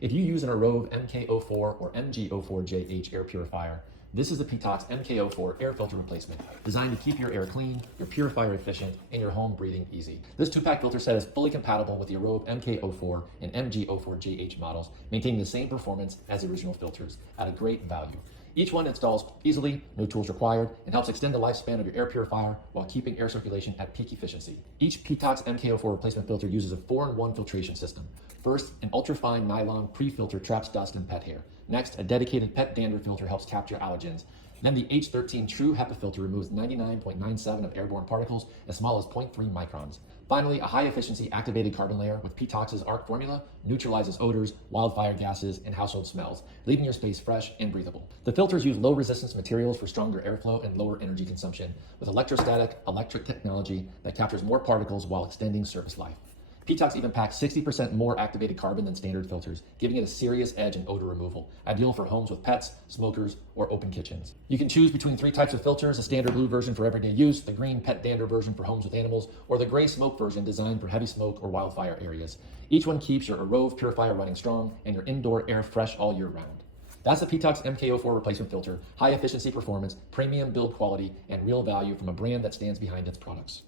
If you use an Aroeve MK04 or MG04JH air purifier, this is the PETOX MK04 Air Filter Replacement, designed to keep your air clean, your purifier efficient, and your home breathing easy. This 2-pack filter set is fully compatible with the Aroeve MK04 and MG04JH models, maintaining the same performance as the original filters at a great value. Each one installs easily, no tools required, and helps extend the lifespan of your air purifier while keeping air circulation at peak efficiency. Each PETOX MK04 replacement filter uses a 4-in-1 filtration system. First, an ultrafine nylon pre-filter traps dust and pet hair. Next, a dedicated pet dander filter helps capture allergens. Then the H13 True HEPA filter removes 99.97% of airborne particles as small as 0.3 microns. Finally, a high-efficiency activated carbon layer with PETOX's ARC formula neutralizes odors, wildfire gases, and household smells, leaving your space fresh and breathable. The filters use low-resistance materials for stronger airflow and lower energy consumption, with electrostatic electric technology that captures more particles while extending service life. PETOX even packs 60% more activated carbon than standard filters, giving it a serious edge in odor removal, ideal for homes with pets, smokers, or open kitchens. You can choose between 3 types of filters: a standard blue version for everyday use, the green pet dander version for homes with animals, or the gray smoke version designed for heavy smoke or wildfire areas. Each one keeps your Aroeve purifier running strong and your indoor air fresh all year round. That's the PETOX MK04 replacement filter, high efficiency performance, premium build quality, and real value from a brand that stands behind its products.